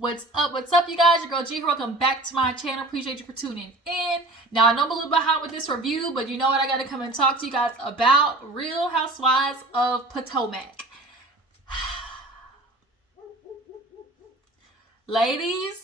What's up? What's up, you guys? Your girl G here. Welcome back to my channel. Appreciate you for tuning in. Now, I know I'm a little behind with this review, but you know what? I got to come and talk to you guys about Real Housewives of Potomac. Ladies,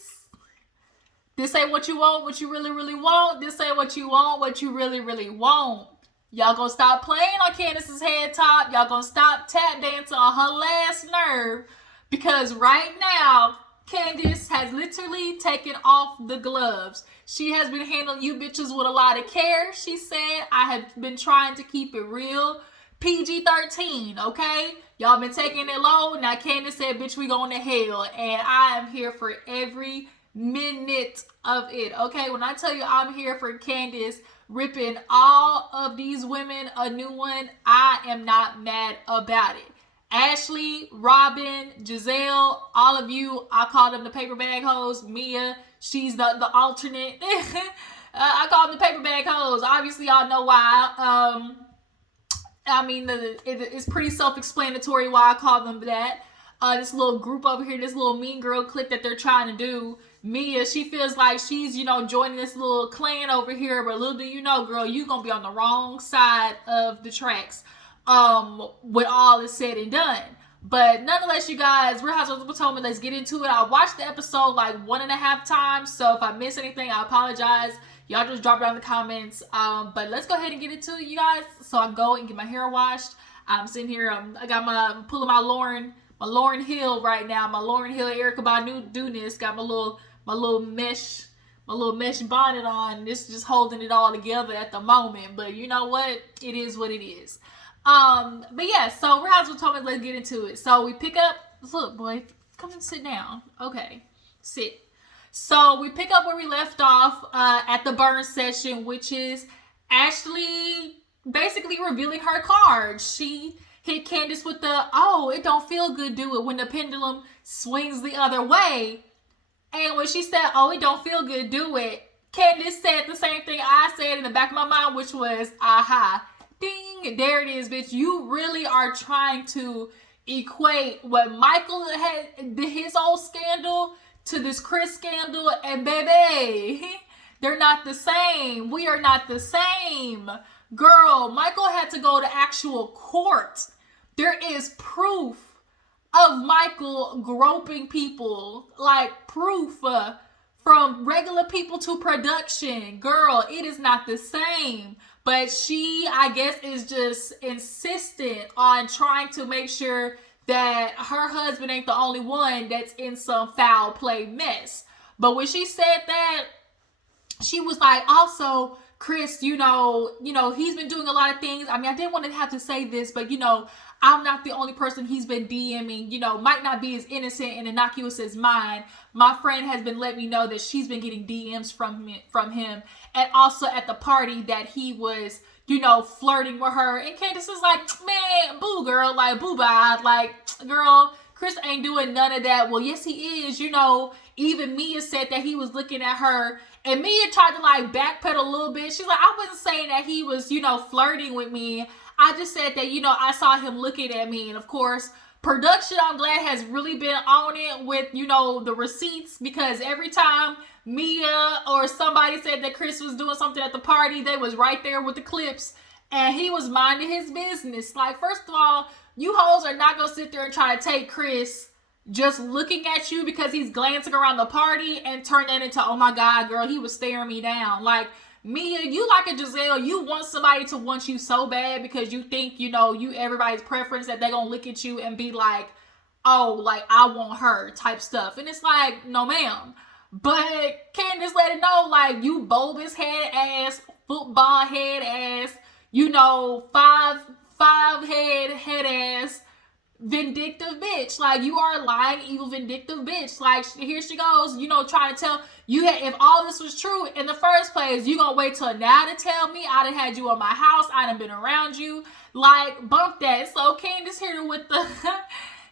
this ain't what you want, what you really, really want. This ain't what you want, what you really, really want. Y'all gonna stop playing on Candiace's head top. Y'all gonna stop tap dancing on her last nerve. Because right now, Candiace has literally taken off the gloves. She has been handling you bitches with a lot of care. She said, I have been trying to keep it real. PG-13, okay? Y'all been taking it low. Now Candiace said, bitch, we going to hell. And I am here for every minute of it, okay? When I tell you I'm here for Candiace ripping all of these women a new one, I am not mad about it. Ashley, Robin, Gizelle, all of you, I call them the paper bag hoes. Mia, she's the alternate. I call them the paper bag hoes. Obviously, y'all know why. I mean, it's pretty self-explanatory why I call them that. This little group over here, this little mean girl clique that they're trying to do. Mia, she feels like she's, joining this little clan over here. But little do you know, girl, you going to be on the wrong side of the tracks. When all is said and done. But nonetheless, you guys, Real Housewives of Potomac, let's get into it. I watched the episode like 1.5 times, so if I miss anything, I apologize. Y'all just drop it down in the comments. But let's go ahead and get into it, you guys. So I go and get my hair washed. I'm sitting here, I got I'm pulling my Lauryn Hill right now. My Lauryn Hill, Erykah Badu do-ness. Got my little mesh bonnet on. This is just holding it all together at the moment. But you know what? It is what it is. But yeah, so Real Housewives of Potomac, let's get into it. So we pick up, look, boy, come and sit down. Okay, sit. So we pick up where we left off at the burn session, which is Ashley basically revealing her cards. She hit Candiace with the, oh, it don't feel good, do it, when the pendulum swings the other way. And when she said, oh, it don't feel good, do it, Candiace said the same thing I said in the back of my mind, which was, aha. Ding, there it is, bitch. You really are trying to equate what Michael had, his old scandal, to this Chris scandal, and baby, they're not the same. We are not the same. Girl, Michael had to go to actual court. There is proof of Michael groping people, like proof from regular people to production. Girl, it is not the same. But she, I guess, is just insistent on trying to make sure that her husband ain't the only one that's in some foul play mess. But when she said that, she was like, also, Chris, he's been doing a lot of things. I mean, I didn't want to have to say this, but, I'm not the only person he's been DMing, might not be as innocent and innocuous as mine. My friend has been letting me know that she's been getting DMs from him. And also at the party that he was, flirting with her. And Candiace is like, man, boo, girl, like, boo-bye. Like, girl, Chris ain't doing none of that. Well, yes, he is. Even Mia said that he was looking at her. And Mia tried to, like, backpedal a little bit. She's like, I wasn't saying that he was, flirting with me. I just said that, I saw him looking at me. And, of course, production, I'm glad, has really been on it with, the receipts. Because every time Mia or somebody said that Chris was doing something at the party, they was right there with the clips. And he was minding his business. Like, first of all, you hoes are not going to sit there and try to take Chris just looking at you because he's glancing around the party and turn that into, oh my God, girl, he was staring me down. Like, Mia, you like a Gizelle, you want somebody to want you so bad because you think, you everybody's preference that they're going to look at you and be like, oh, like, I want her type stuff. And it's like, no, ma'am. But Candiace let it know, like, you bulbous head ass, football head ass, five head ass, vindictive bitch. Like, you are a lying, evil, vindictive bitch. Like, here she goes, trying to tell you, if all this was true in the first place, you gonna wait till now to tell me? I done had you in my house, I done been around you. Like, bump that. So Candiace here with the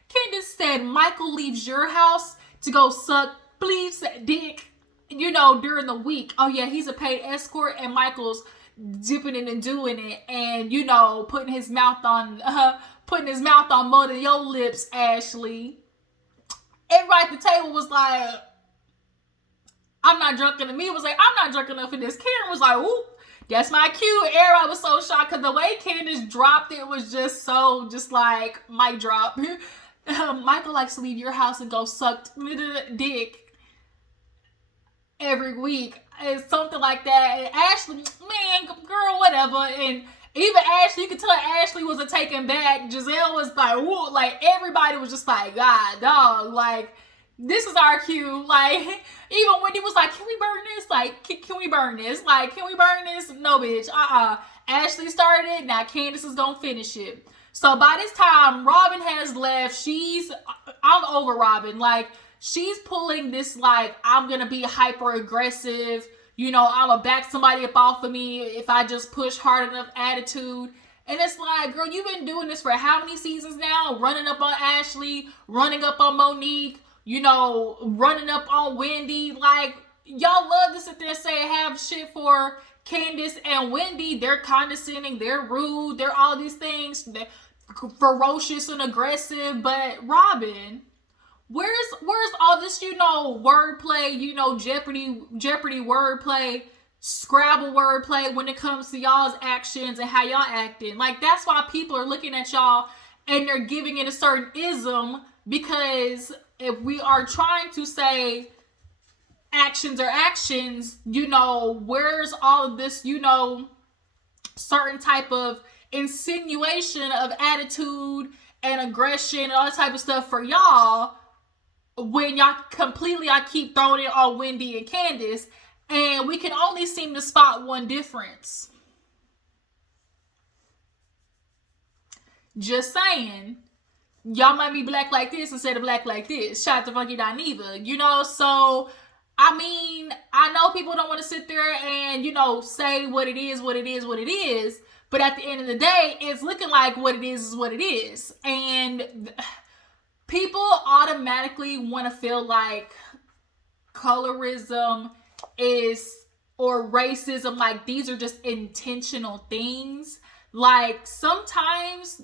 Candiace said Michael leaves your house to go suck please dick, during the week. Oh yeah, he's a paid escort, and Michael's dipping it and doing it, and putting his mouth on one of your lips, Ashley. everybody at the table was like, I'm not drunk enough. Me was like, I'm not drunk enough for this. Karen was like, ooh, that's my cue. Everybody was so shocked because the way Candiace dropped it was just so, just like, mic drop. Michael likes to leave your house and go suck dick every week. It's something like that. And Ashley, man, girl, whatever. And even Ashley, you could tell Ashley wasn't taken back. Gizelle was like, whoa, like everybody was just like, God, dog, like this is our cue. Like even Wendy was like, can we burn this? Like, can we burn this? Like, can we burn this? No, bitch. Ashley started it. Now Candiace is gonna finish it. So by this time, Robin has left. I'm over Robin. Like, she's pulling this, like, I'm going to be hyper aggressive. You know, I'm going to back somebody up off of me if I just push hard enough attitude. And it's like, girl, you've been doing this for how many seasons now? Running up on Ashley, running up on Monique, you know, running up on Wendy. Like, y'all love to sit there and say have shit for Candiace and Wendy. They're condescending, they're rude, they're all these things. They're ferocious and aggressive. But Robin, where's all this, you know, wordplay, you know, Jeopardy wordplay, Scrabble wordplay when it comes to y'all's actions and how y'all acting? Like, that's why people are looking at y'all and they're giving it a certain ism, because if we are trying to say actions are actions, you know, where's all of this, you know, certain type of insinuation of attitude and aggression and all that type of stuff for y'all, when y'all completely, I keep throwing it on Wendy and Candiace, and we can only seem to spot one difference. Just saying, y'all might be black like this instead of black like this. Shout out to Funky Dineva, you know. So I mean, I know people don't want to sit there and, you know, say what it is, but at the end of the day, it's looking like what it is what it is. And people automatically want to feel like colorism is, or racism, like these are just intentional things. Like sometimes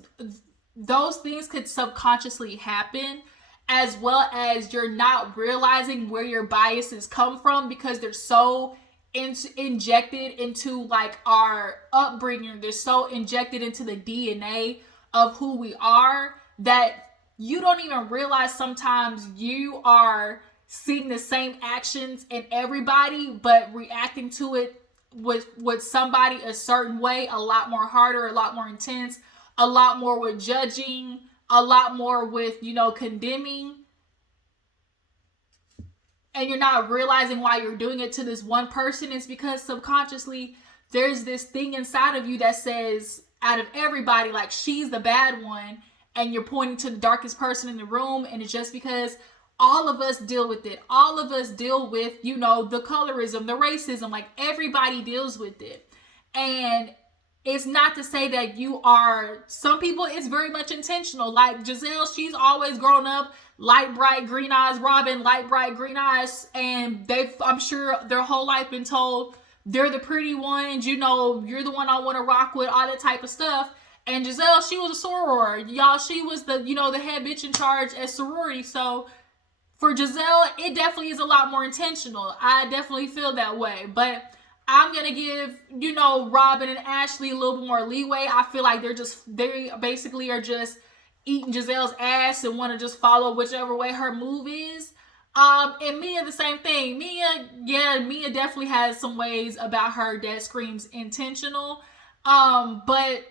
those things could subconsciously happen, as well as you're not realizing where your biases come from because they're so injected into like our upbringing. They're so injected into the DNA of who we are that you don't even realize sometimes you are seeing the same actions in everybody, but reacting to it with somebody a certain way, a lot more harder, a lot more intense, a lot more with judging, a lot more with, you know, condemning. And you're not realizing why you're doing it to this one person. It's because subconsciously there's this thing inside of you that says, out of everybody, like, she's the bad one, and you're pointing to the darkest person in the room. And it's just because all of us deal with it. All of us deal with, you know, the colorism, the racism, like everybody deals with it. And it's not to say that you are, some people, it's very much intentional. Like Gizelle, she's always grown up light, bright, green eyes. Robin, light, bright, green eyes. And they've, I'm sure their whole life been told they're the pretty ones, you know, you're the one I want to rock with, all that type of stuff. And Gizelle, she was a soror. Y'all, she was the, you know, the head bitch in charge at sorority. So for Gizelle, it definitely is a lot more intentional. I definitely feel that way. But I'm going to give, you know, Robin and Ashley a little bit more leeway. I feel like they basically are just eating Gizelle's ass and want to just follow whichever way her move is. And Mia, the same thing. Mia definitely has some ways about her that screams intentional. But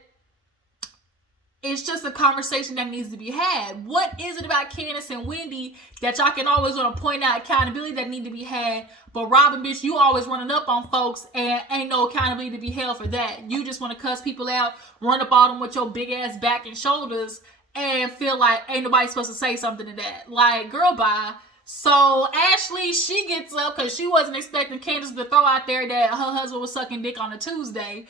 it's just a conversation that needs to be had. What is it about Candiace and Wendy that y'all can always want to point out accountability that need to be had? But Robin, bitch, you always running up on folks and ain't no accountability to be held for that. You just want to cuss people out, run up on them with your big ass back and shoulders, and feel like ain't nobody supposed to say something to that. Like, girl, bye. So Ashley, she gets up because she wasn't expecting Candiace to throw out there that her husband was sucking dick on a Tuesday.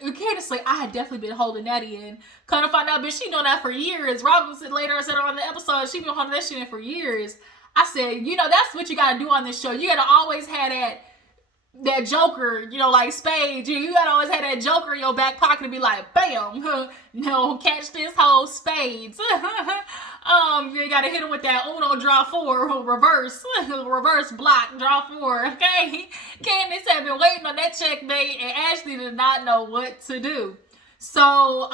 Candiace like, I had definitely been holding that in. Kind of find out, bitch, she known that for years. Robin said later, I said on the episode, she been holding that shit in for years. I said, you know, that's what you gotta do on this show. You gotta always have that that joker, you know, like spades. You gotta always have that joker in your back pocket to be like, bam, no, catch this whole spades. You gotta hit him with that Uno draw 4 reverse, reverse block draw 4. Okay, Candiace had been waiting on that checkmate, and Ashley did not know what to do. So,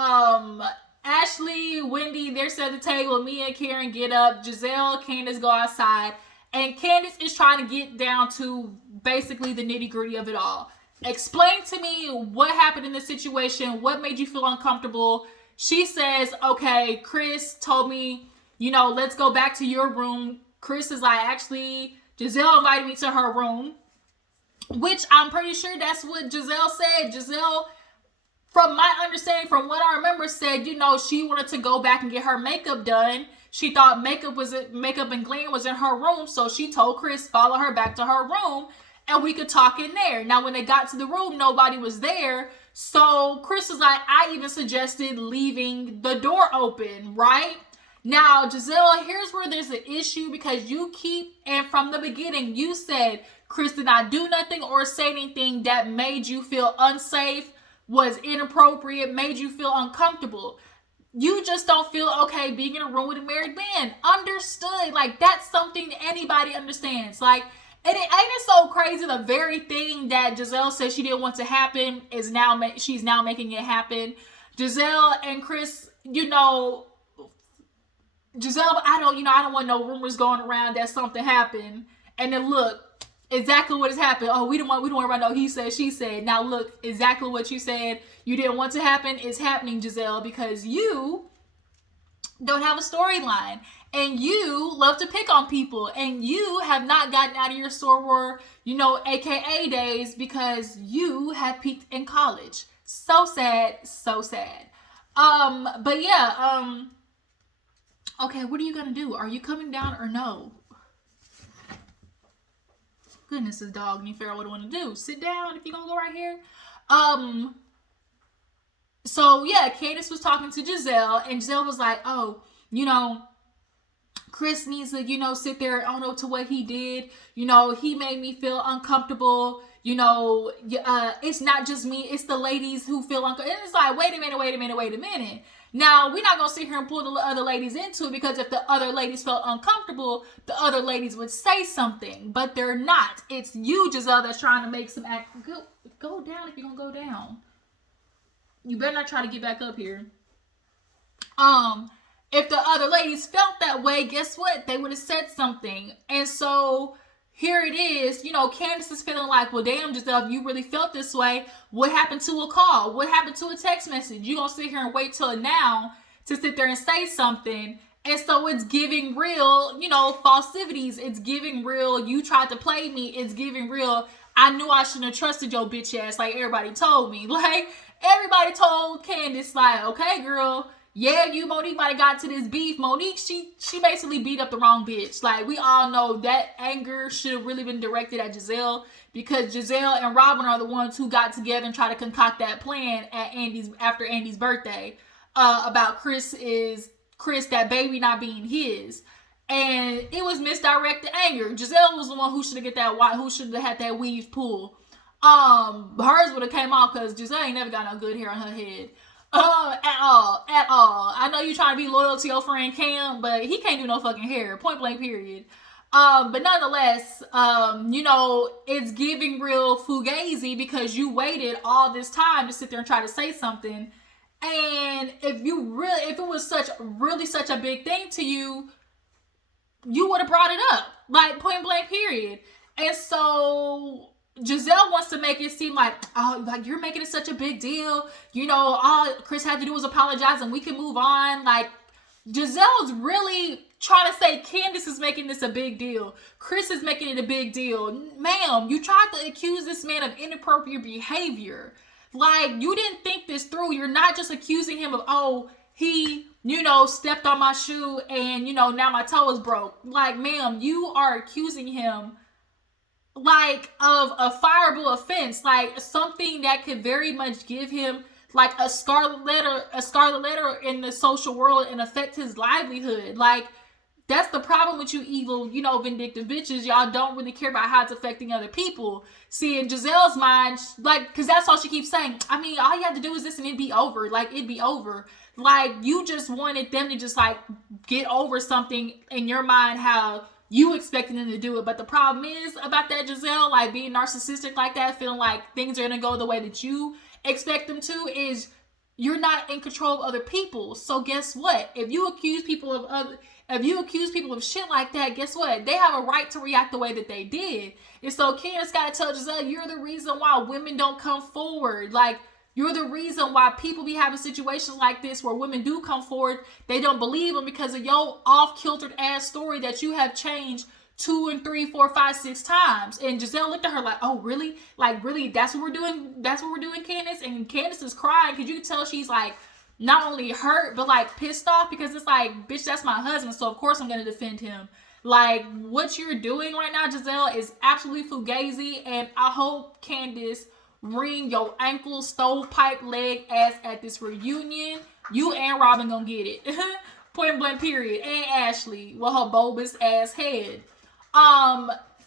Ashley, Wendy, they're set at the table. Mia and Karen get up. Gizelle, Candiace go outside. And Candiace is trying to get down to basically the nitty gritty of it all. Explain to me what happened in this situation. What made you feel uncomfortable? She says, okay, Chris told me, you know, let's go back to your room. Chris is like, actually, Gizelle invited me to her room. Which I'm pretty sure that's what Gizelle said. Gizelle, from my understanding, from what I remember, said, you know, she wanted to go back and get her makeup done. She thought makeup and glam was in her room, so she told Chris follow her back to her room and we could talk in there. Now, when they got to the room, nobody was there, so Chris was like, I even suggested leaving the door open, right? Now, Gizelle, here's where there's an issue, because you keep, and from the beginning, you said Chris did not do nothing or say anything that made you feel unsafe, was inappropriate, made you feel uncomfortable. You just don't feel okay being in a room with a married man. Understood. Like, that's something anybody understands. Like, and ain't it so crazy? The very thing that Gizelle said she didn't want to happen is now, she's now making it happen. Gizelle and Chris, you know, Gizelle, I don't want no rumors going around that something happened. And then look, exactly what has happened. Oh, we don't want to know he said, she said. Now look, exactly what you said you didn't want to happen is happening, Gizelle, because you don't have a storyline and you love to pick on people and you have not gotten out of your soror, you know, AKA days, because you have peaked in college. So sad, so sad. But yeah, okay, what are you gonna do? Are you coming down or no? Goodness, this dog, and you figure out what I want to do. Sit down if you're gonna go right here. So yeah, Candiace was talking to Gizelle, and Gizelle was like, oh, you know, Chris needs to, you know, sit there, own up to what he did. You know, he made me feel uncomfortable. You know, it's not just me, it's the ladies who feel uncomfortable. And it's like, wait a minute. Now, we're not going to sit here and pull the other ladies into it, because if the other ladies felt uncomfortable, the other ladies would say something. But they're not. It's you, Gizelle, that's trying to make some act. Go down if you're going to go down. You better not try to get back up here. If the other ladies felt that way, guess what? They would have said something. And so here it is, you know, Candiace is feeling like, well, damn, Gizelle, if you really felt this way, what happened to a call? What happened to a text message? You gonna sit here and wait till now to sit there and say something. And so it's giving real, you know, falsities. It's giving real, you tried to play me. It's giving real, I knew I shouldn't have trusted your bitch ass like everybody told me. Like, everybody told Candiace, like, okay, girl, yeah, you, Monique, might have got to this beef. Monique, she basically beat up the wrong bitch. Like, we all know that anger should have really been directed at Gizelle, because Gizelle and Robin are the ones who got together and tried to concoct that plan after Andy's birthday, about Chris, that baby not being his. And it was misdirected anger. Gizelle was the one who should have had that weave pulled. Hers would have came off, because Gizelle ain't never got no good hair on her head. At all. I know you trying to be loyal to your friend Cam, but he can't do no fucking hair. Point blank, period. But nonetheless, you know, it's giving real fugazi, because you waited all this time to sit there and try to say something. And if it was such a big thing to you, you would have brought it up. Like, point blank, period. And so Gizelle wants to make it seem like, oh, like you're making it such a big deal. You know, all Chris had to do was apologize and we can move on. Like, Gizelle's really trying to say Candiace is making this a big deal. Chris is making it a big deal. Ma'am, you tried to accuse this man of inappropriate behavior. Like, you didn't think this through. You're not just accusing him of, oh, he, you know, stepped on my shoe and, you know, now my toe is broke. Like, ma'am, you are accusing him like of a fireable offense, like something that could very much give him like a scarlet letter in the social world and affect his livelihood. Like, that's the problem with you evil, you know, vindictive bitches. Y'all don't really care about how it's affecting other people. See, in Gizelle's mind, like, because that's all she keeps saying. I mean, all you have to do is this and it'd be over. Like, it'd be over. Like, you just wanted them to just, like, get over something in your mind how you expecting them to do it. But the problem is about that, Gizelle, like, being narcissistic like that, feeling like things are going to go the way that you expect them to, is you're not in control of other people. So guess what? If you accuse people of shit like that, guess what? They have a right to react the way that they did. And so Candiace got to tell Gizelle, you're the reason why women don't come forward. Like, you're the reason why people be having situations like this where women do come forward. They don't believe them because of your off-kiltered ass story that you have changed 2 and 3, 4, 5, 6 times. And Gizelle looked at her like, oh, really? Like, really? That's what we're doing? That's what we're doing, Candiace? And Candiace is crying because you can tell she's like, not only hurt, but like pissed off because it's like, bitch, that's my husband. So of course I'm going to defend him. Like, what you're doing right now, Gizelle, is absolutely fugazi. And I hope Candiace wring your ankle, stovepipe leg ass at this reunion. You and Robin gonna get it. Point blank period. And Ashley with her bulbous ass head.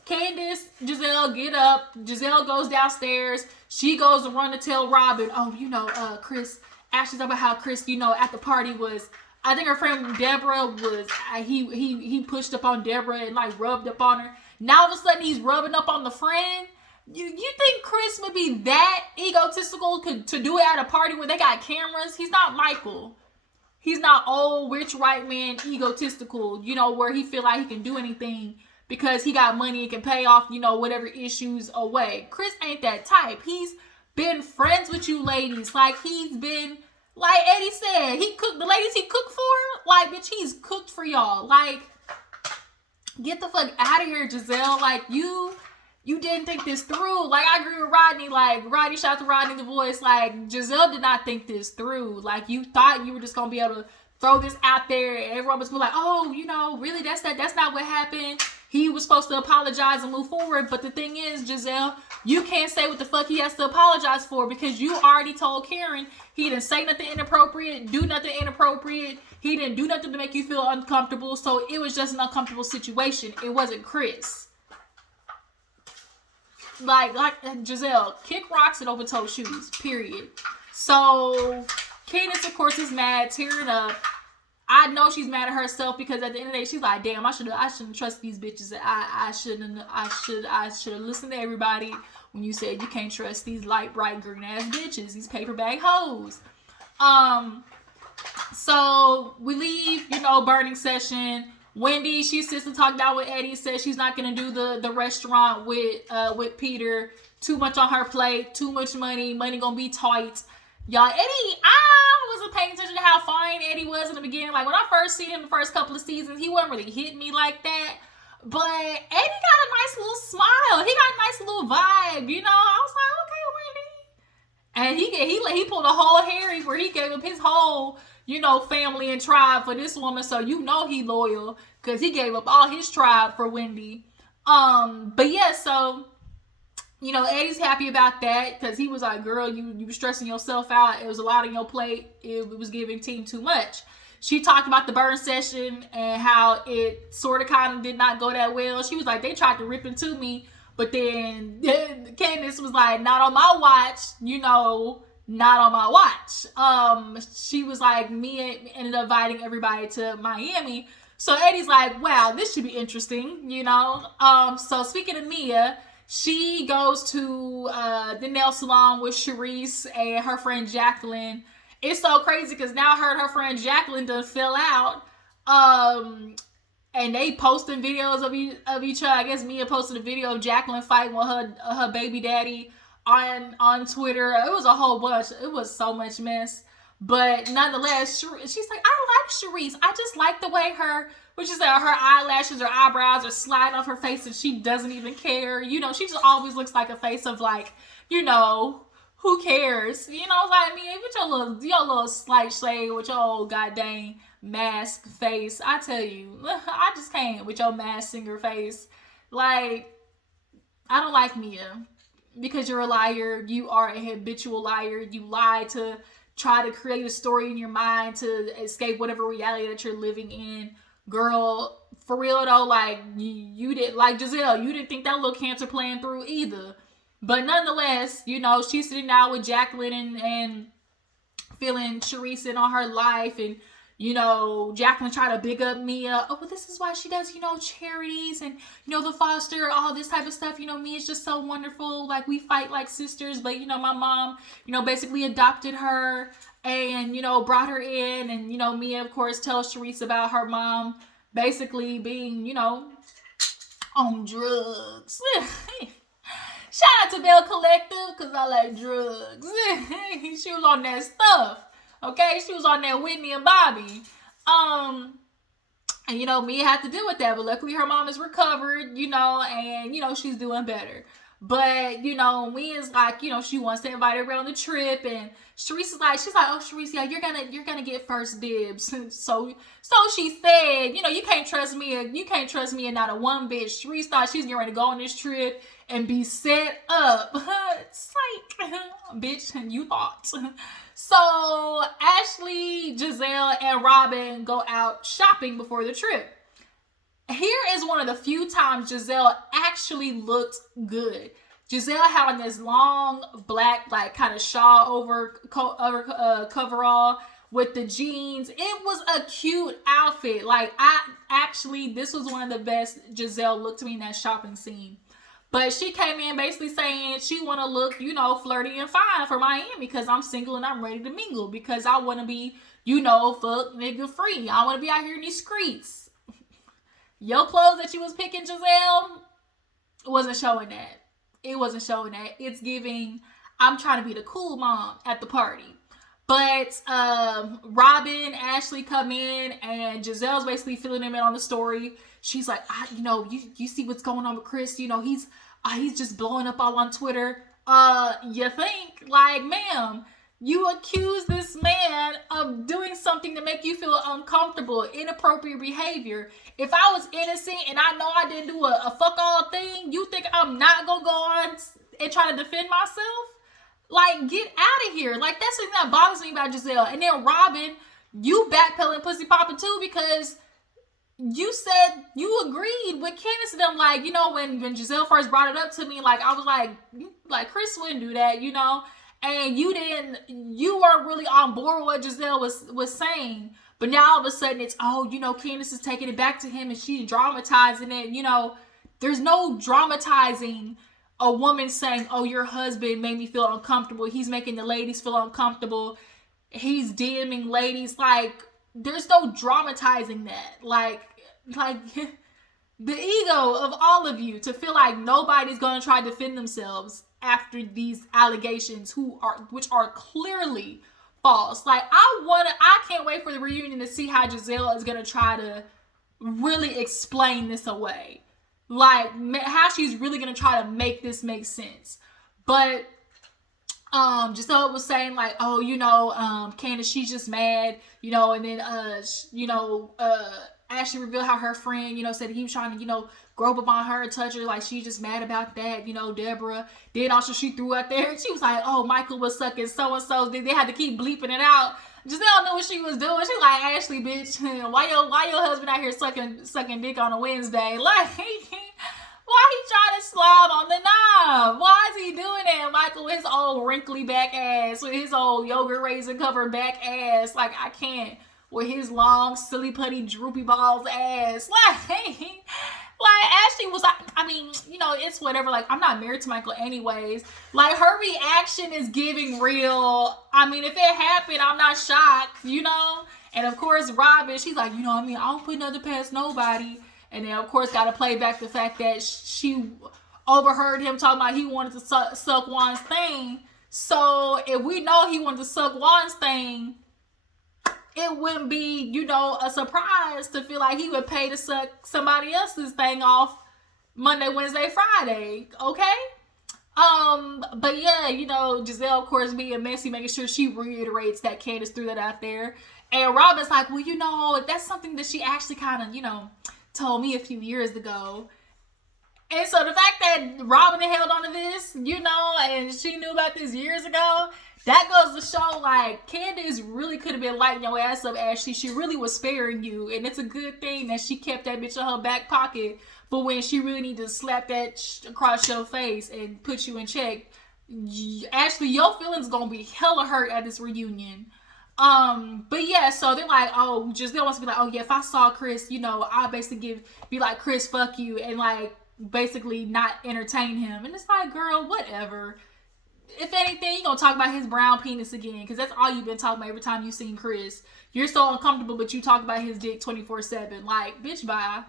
Candiace, Gizelle get up. Gizelle goes downstairs. She goes to run to tell Robin, oh, you know, Chris, Ashley's talking about how Chris, you know, at the party was, I think her friend Deborah was, he pushed up on Deborah and like rubbed up on her. Now all of a sudden he's rubbing up on the friend. You think Chris would be that egotistical to do it at a party where they got cameras? He's not Michael. He's not old, rich, white man, egotistical, you know, where he feel like he can do anything because he got money and can pay off, you know, whatever issues away. Chris ain't that type. He's been friends with you ladies. Like, he's been, like Eddie said, he cooked, the ladies he cooked for, like, bitch, he's cooked for y'all. Like, get the fuck out of here, Gizelle. Like, you didn't think this through. Like, I agree with Rodney. Like, Rodney, shout out to Rodney the Voice. Like, Gizelle did not think this through. Like, you thought you were just going to be able to throw this out there. And everyone was like, oh, you know, really, that's not what happened. He was supposed to apologize and move forward. But the thing is, Gizelle, you can't say what the fuck he has to apologize for because you already told Karen he didn't say nothing inappropriate, do nothing inappropriate. He didn't do nothing to make you feel uncomfortable. So it was just an uncomfortable situation. It wasn't Chris. Like Gizelle, kick rocks and open toe shoes, period. So Candiace, of course, is mad, tearing up. I know she's mad at herself because at the end of the day, she's like, damn, I shouldn't trust these bitches. I should have listened to everybody when you said you can't trust these light, bright, green ass bitches, these paper bag hoes. So we leave, you know, burning session. Wendy, she sits and talk down with Eddie, says she's not going to do the restaurant with Peter. Too much on her plate, too much money going to be tight. Y'all, Eddie, I wasn't paying attention to how fine Eddie was in the beginning. Like, when I first seen him the first couple of seasons, he wasn't really hitting me like that. But Eddie got a nice little smile. He got a nice little vibe, you know. I was like, okay, Wendy. And he pulled a whole Harry where he gave up his whole, you know, family and tribe for this woman. So you know he loyal because he gave up all his tribe for Wendy. But yeah, so, you know, Eddie's happy about that because he was like, girl, you were stressing yourself out. It was a lot on your plate. It was giving team too much. She talked about the burn session and how it sort of kind of did not go that well. She was like, they tried to rip into me. But then Candiace was like, not on my watch, you know, not on my watch. She was like, Mia ended up inviting everybody to Miami. So Eddie's like, wow, this should be interesting, you know. So speaking of Mia, she goes to the nail salon with Sharice and her friend Jacqueline. It's so crazy because now her friend Jacqueline done fell out. And they posting videos of each other. I guess Mia posted a video of Jacqueline fighting with her baby daddy on Twitter. It was a whole bunch. It was so much mess. But nonetheless, she's like, I like Sharice. I just like the way her eyelashes or eyebrows are sliding off her face and she doesn't even care. You know, she just always looks like a face of like, you know, who cares? You know, like, I mean, with your little slight shade with your old goddamn mask face. I tell you, I just can't with your mask singer face. Like, I don't like Mia because you're a liar. You are a habitual liar. You lie to try to create a story in your mind to escape whatever reality that you're living in. Girl, for real though, like you did, like Gizelle, you didn't think that little cancer playing through either. But nonetheless, you know, she's sitting down with Jacqueline and feeling Charisse in on her life, and you know, Jacqueline tried to big up Mia. Oh, but this is why she does, you know, charities and, you know, the foster, all this type of stuff. You know, Mia's just so wonderful. Like, we fight like sisters. But, you know, my mom, you know, basically adopted her and, you know, brought her in. And, you know, Mia, of course, tells Charisse about her mom basically being, you know, on drugs. Shout out to Bell Collective, because I like drugs. She was on that stuff. Okay, she was on there, Whitney and Bobby. And you know, Mia had to deal with that, but luckily her mom is recovered, you know, and you know, she's doing better. But you know, Mia's like, you know, she wants to invite her on the trip, and Charisse is like, she's like, oh Charisse, yeah, you're gonna get first dibs. so she said, you know, you can't trust me and not a one bitch. Charisse thought she's getting ready to go on this trip and be set up. It's like, bitch, and you thought. So Ashley, Gizelle, and Robin go out shopping before the trip. Here is one of the few times Gizelle actually looked good. Gizelle had on this long black, like, kind of shawl over coverall with the jeans. It was a cute outfit. Like, this was one of the best Gizelle looked to me in that shopping scene. But she came in basically saying she want to look, you know, flirty and fine for Miami because I'm single and I'm ready to mingle because I want to be, you know, fuck nigga free. I want to be out here in these streets. Your clothes that you was picking, Gizelle, wasn't showing that. It wasn't showing that. It's giving, I'm trying to be the cool mom at the party. But Robin, Ashley come in, and Gizelle's basically filling them in on the story. She's like, you know, you see what's going on with Chris? You know, he's just blowing up all on Twitter. You think? Like, ma'am, you accuse this man of doing something to make you feel uncomfortable, inappropriate behavior. If I was innocent and I know I didn't do a fuck all thing, you think I'm not gonna go on and try to defend myself? Like, get out of here. Like, that's something that bothers me about Gizelle. And then Robin, you backpedaling pussy popping too, because you said you agreed with Candiace and them. Like, you know, when Gizelle first brought it up to me, like, I was like Chris wouldn't do that, you know? And you weren't really on board with what Gizelle was saying. But now all of a sudden it's, oh, you know, Candiace is taking it back to him and she's dramatizing it. You know, there's no dramatizing a woman saying, oh, your husband made me feel uncomfortable. He's making the ladies feel uncomfortable. He's DMing ladies. Like, there's no dramatizing that. Like the ego of all of you to feel like nobody's going to try to defend themselves after these allegations which are clearly false. Like, I can't wait for the reunion to see how Gizelle is going to try to really explain this away. Like, how she's really going to try to make this make sense. But Gizelle was saying, like, oh, you know, Candiace, she's just mad, you know, and then, Ashley revealed how her friend, you know, said he was trying to, you know, grope up on her and touch her, like, she's just mad about that, you know, Deborah. Then also she threw out there, and she was like, oh, Michael was sucking so-and-so. They had to keep bleeping it out. Giselle knew what she was doing. She like, Ashley, bitch, why your husband out here sucking dick on a Wednesday? Like, why he trying to slob on the knob? Why is he doing that? Michael with his old wrinkly back ass, with his old yogurt raisin covered back ass. Like, I can't. With his long, silly putty, droopy balls ass. Like, Ashley was like, I mean, you know, it's whatever. Like, I'm not married to Michael anyways. Like, her reaction is giving real. I mean, if it happened, I'm not shocked, you know? And of course, Robin, she's like, you know what I mean? I don't put nothing past nobody. And then, of course, got to play back the fact that she overheard him talking about he wanted to suck Juan's thing. So, if we know he wanted to suck Juan's thing, it wouldn't be, you know, a surprise to feel like he would pay to suck somebody else's thing off Monday, Wednesday, Friday, okay? But yeah, you know, Gizelle, of course, being messy, making sure she reiterates that Candiace threw that out there. And Robin's like, well, you know, that's something that she actually kind of, you know, told me a few years ago. And so the fact that Robin held on to this, you know, and she knew about this years ago, that goes to show, like, Candiace really could have been lighting your ass up, Ashley. She really was sparing you. And it's a good thing that she kept that bitch in her back pocket for when she really needed to slap that across your face and put you in check. Ashley, your feelings gonna be hella hurt at this reunion. But yeah, so they're like, oh, Gizelle wants to be like, oh yeah, if I saw Chris, you know, I'll basically be like, Chris, fuck you, and like basically not entertain him. And it's like, girl, whatever. If anything, you're gonna talk about his brown penis again, because that's all you've been talking about every time you've seen Chris. You're so uncomfortable, but you talk about his dick 24/7. Like, bitch, bye.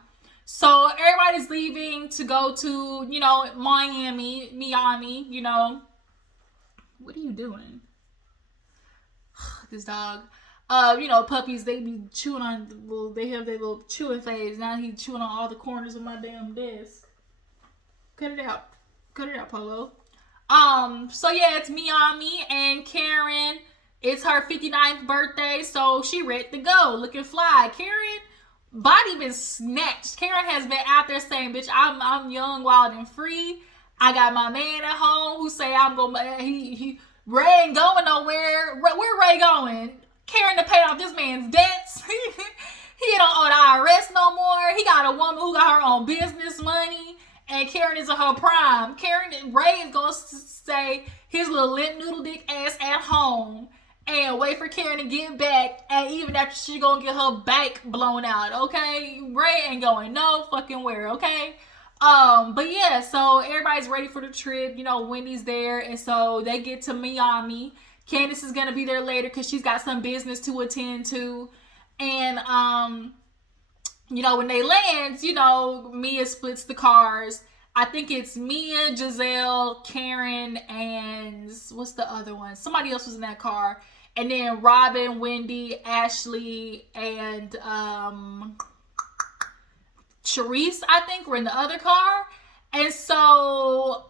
So everybody's leaving to go to, you know, Miami, you know. What are you doing? This dog. You know, puppies, they be chewing on, they have their little chewing phase. Now he's chewing on all the corners of my damn desk. Cut it out. Cut it out, Polo. So yeah, it's Miami and Karen. It's her 59th birthday, so she ready to go. Looking fly. Karen, body been snatched. Karen has been out there saying, bitch, I'm young, wild, and free. I got my man at home who say I'm gonna, Ray ain't going nowhere. Where Ray going? Karen to pay off this man's debts. He don't owe the IRS no more. He got a woman who got her own business money. And Karen is in her prime. Ray is going to say his little limp noodle dick ass at home and wait for Karen to get back. And even after she going to get her back blown out, okay? Ray ain't going no fucking where, okay? But yeah, so everybody's ready for the trip. You know, Wendy's there. And so they get to Miami. Candiace is going to be there later because she's got some business to attend to. And, you know, when they land, you know, Mia splits the cars. I think it's Mia, Gizelle, Karen, and what's the other one? Somebody else was in that car. And then Robin, Wendy, Ashley, and Charisse, I think, were in the other car. And so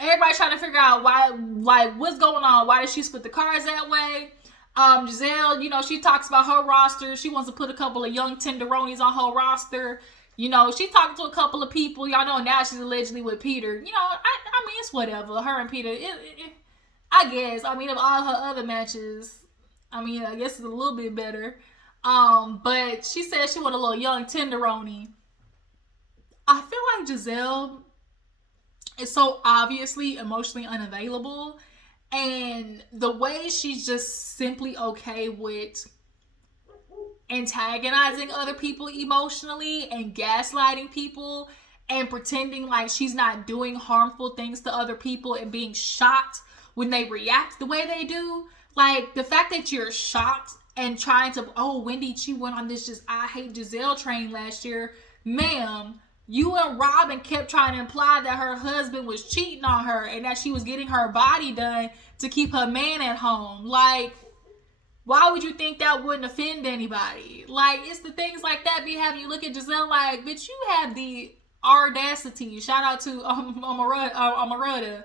everybody's trying to figure out why, like, what's going on? Why did she split the cars that way? Gizelle, you know, she talks about her roster. She wants to put a couple of young tenderonis on her roster. You know, she's talking to a couple of people. Y'all know now she's allegedly with Peter. You know, I mean, it's whatever. Her and Peter, I guess. I mean, of all her other matches, I mean, I guess it's a little bit better. But she said she want a little young tenderoni. I feel like Gizelle is so obviously emotionally unavailable. And the way she's just simply okay with antagonizing other people emotionally and gaslighting people and pretending like she's not doing harmful things to other people and being shocked when they react the way they do. Like, the fact that you're shocked and trying to, oh, Wendy, she went on this just I hate Gizelle train last year. Ma'am, you and Robin kept trying to imply that her husband was cheating on her and that she was getting her body done to keep her man at home. Like, why would you think that wouldn't offend anybody? Like, it's the things like that be having you look at Gizelle like, bitch, you have the audacity. Shout out to Amarada.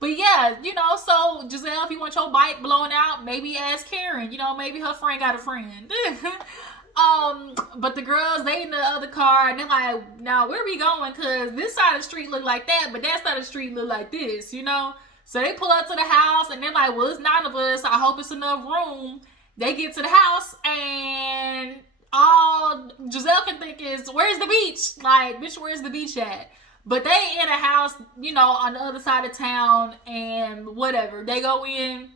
But yeah, you know, so Gizelle, if you want your bike blown out, maybe ask Karen. You know, maybe her friend got a friend. But the girls, they in the other car, and they're like, now where we going? Because this side of the street look like that, but that side of the street look like this, you know? So they pull up to the house, and they're like, well, it's 9 of us. I hope it's enough room. They get to the house, and all Gizelle can think is, where's the beach? Like, bitch, where's the beach at? But they in a house, you know, on the other side of town, and whatever. They go in.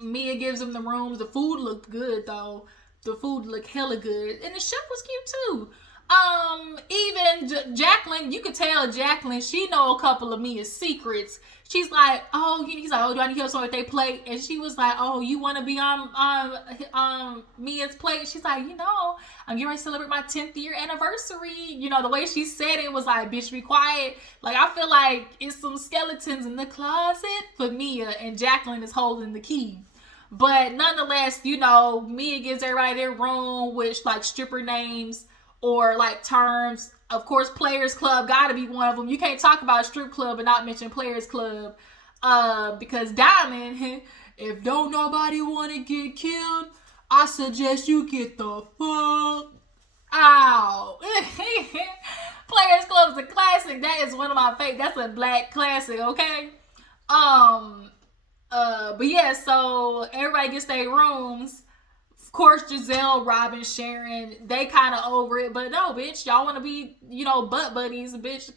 Mia gives them the rooms. The food looked good, though. The food looked hella good. And the chef was cute, too. Even Jacqueline, you could tell Jacqueline, she know a couple of Mia's secrets. She's like, oh, he's like, oh, do I need to help someone with their plate? And she was like, oh, you want to be on Mia's plate? She's like, you know, I'm getting ready to celebrate my 10th year anniversary. You know, the way she said it was like, bitch, be quiet. Like, I feel like it's some skeletons in the closet for Mia, and Jacqueline is holding the key. But nonetheless, you know, Mia gives everybody their room, which like stripper names or like terms. Of course, Players Club gotta be one of them. You can't talk about strip club and not mention Players Club. Because Diamond, if don't nobody want to get killed, I suggest you get the fuck out. Players Club's that is one of my favorites. That's a black classic, okay? But yeah, so everybody gets their rooms. Of course, Gizelle, Robin, Sharon, they kind of over it. But no, bitch, y'all want to be, butt buddies, bitch,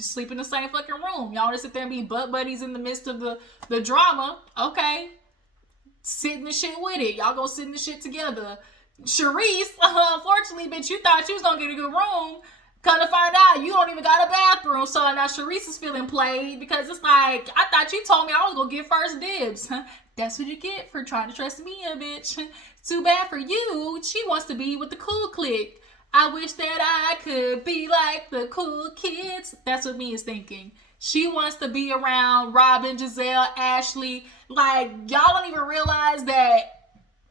sleep in the same fucking room. Y'all want to sit there and be butt buddies in the midst of the drama. Okay. Sit in the shit with it. Y'all gonna sit in the shit together. Charisse, unfortunately, bitch, you thought you was gonna get a good room. Come to find out, you don't even got a bathroom. So now Charisse is feeling played because it's like, I thought you told me I was gonna get first dibs. That's what you get for trying to trust me, bitch. Too bad for you. She wants to be with the cool clique. I wish that I could be like the cool kids. That's what me is thinking. She wants to be around Robin, Gizelle, Ashley. Like, y'all don't even realize that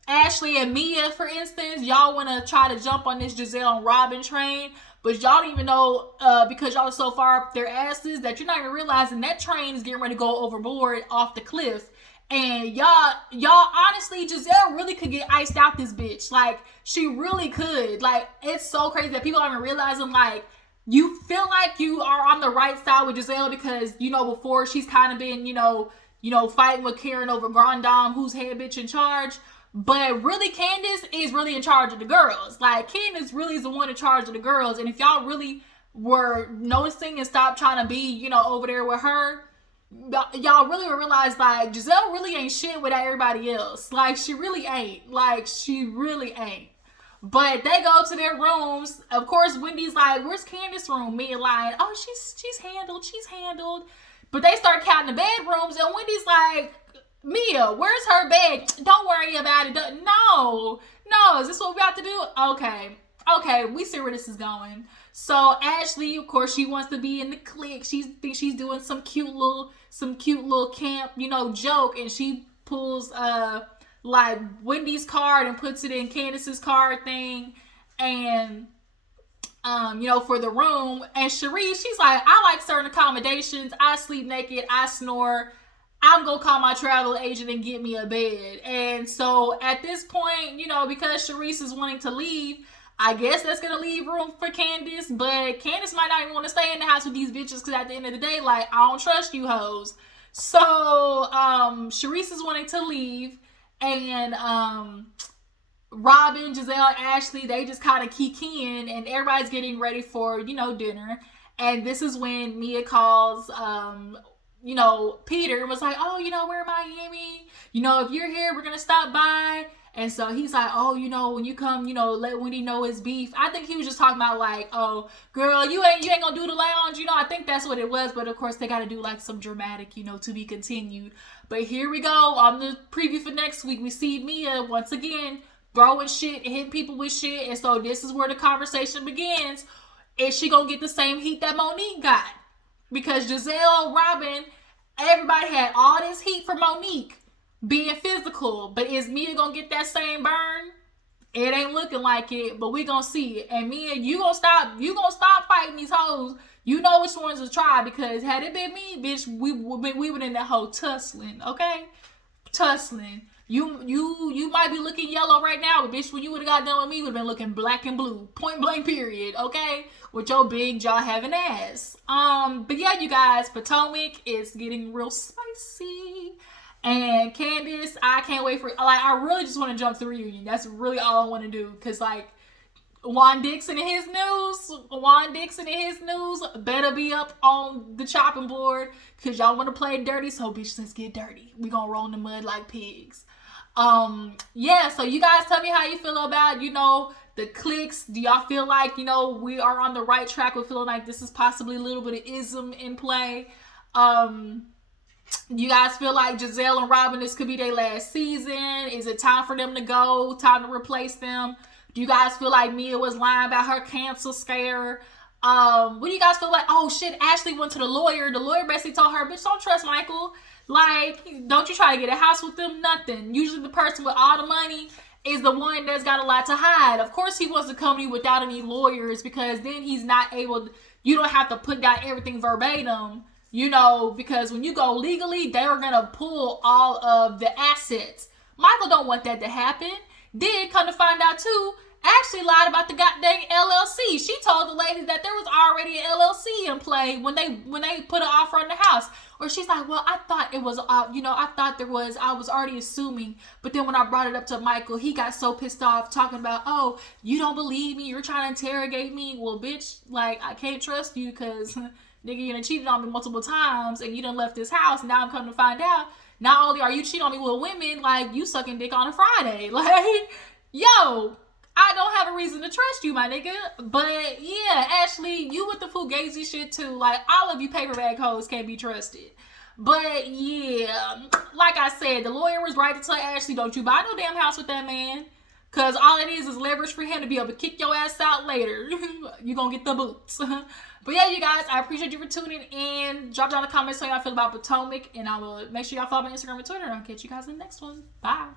Ashley and Mia, for instance, y'all want to try to jump on this Gizelle and Robin train, but y'all don't even know, because y'all are so far up their asses, that you're not even realizing that train is getting ready to go overboard off the cliff. And y'all honestly, Gizelle really could get iced out this bitch. Like, she really could. Like, it's so crazy that people aren't even realizing, like, you feel like you are on the right side with Gizelle because, before she's kind of been, fighting with Karen over Grand Dame, who's head bitch in charge. But really, Candiace is really in charge of the girls. Like, Candiace really is the one in charge of the girls. And if y'all really were noticing and stopped trying to be, over there with her, y'all really would realize, like, Gizelle really ain't shit without everybody else. Like, she really ain't. Like, she really ain't. But they go to their rooms. Of course, Wendy's like, where's Candiace's room? Mia lying, oh, she's handled. But they start counting the bedrooms, and Wendy's like, Mia, where's her bed? Don't worry about it. No, is this what we have to do? Okay, we see where this is going. So Ashley, of course, she wants to be in the clique. She thinks she's doing some cute little camp, joke, and she pulls like Wendy's card and puts it in Candiace's card thing, and for the room. And Charisse, she's like, I like certain accommodations. I sleep naked. I snore. I'm gonna call my travel agent and get me a bed. And so at this point, because Charisse is wanting to leave, I guess that's gonna leave room for Candiace. But Candiace might not even want to stay in the house with these bitches because at the end of the day, like, I don't trust you hoes. So Charisse is wanting to leave, and Robin, Gizelle, Ashley, they just kind of kikiing, and everybody's getting ready for, dinner. And this is when Mia calls, Peter, was like, oh, we're in Miami. If you're here, we're going to stop by. And so he's like, oh, when you come, let Wendy know it's beef. I think he was just talking about, like, oh, girl, you ain't going to do the lounge. I think that's what it was. But, of course, they got to do, like, some dramatic, to be continued. But here we go. On the preview for next week, we see Mia, once again, throwing shit, hitting people with shit. And so this is where the conversation begins. Is she going to get the same heat that Monique got? Because Gizelle, Robin, everybody had all this heat for Monique being physical. But is Mia going to get that same burn? It ain't looking like it, but we going to see it. And Mia, you going to stop fighting these hoes. You know which ones to try, because had it been me, bitch, we would in that whole tussling, okay? Tussling. You might be looking yellow right now, but bitch, when you would have got done with me, you would have been looking black and blue. Point blank period, okay? With your big jaw having ass. But yeah, you guys, Potomac is getting real spicy. And Candiace, I can't wait for, like, I really just want to jump to the reunion. That's really all I want to do. Because, like, Juan Dixon and his news better be up on the chopping board. Because y'all want to play dirty. So, bitch, let's get dirty. We gonna roll in the mud like pigs. Yeah, so you guys tell me how you feel about, the cliques. Do y'all feel like, we are on the right track with feeling like this is possibly a little bit of ism in play? You guys feel like Gizelle and Robin, this could be their last season? Is it time for them to go? Time to replace them? Do you guys feel like Mia was lying about her cancer scare? What do you guys feel like? Oh shit, Ashley went to the lawyer. The lawyer basically told her, bitch, don't trust Michael. Like, don't you try to get a house with them, nothing. Usually the person with all the money is the one that's got a lot to hide. Of course he wants to come to you without any lawyers, because then he's not able to, you don't have to put down everything verbatim, because when you go legally, they're going to pull all of the assets. Michael don't want that to happen. Then come to find out too, actually lied about the goddamn LLC. She told the ladies that there was already an LLC in play when they put an offer on the house. Or she's like, well, I thought it was, I thought there was, I was already assuming. But then when I brought it up to Michael, he got so pissed off talking about, oh, you don't believe me. You're trying to interrogate me. Well, bitch, like, I can't trust you because, nigga, you done cheated on me multiple times and you done left this house. Now I'm coming to find out, not only are you cheating on me with women, like, you sucking dick on a Friday. Like, yo, I don't have a reason to trust you, my nigga. But yeah, Ashley, you with the fugazi shit too. Like, all of you paper bag hoes can't be trusted. But yeah, like I said, the lawyer was right to tell Ashley, don't you buy no damn house with that man. Because all it is leverage for him to be able to kick your ass out later. You gonna get the boots. But yeah, you guys, I appreciate you for tuning in. Drop down in the comments how y'all feel about Potomac. And I will make sure y'all follow me on Instagram and Twitter. And I'll catch you guys in the next one. Bye.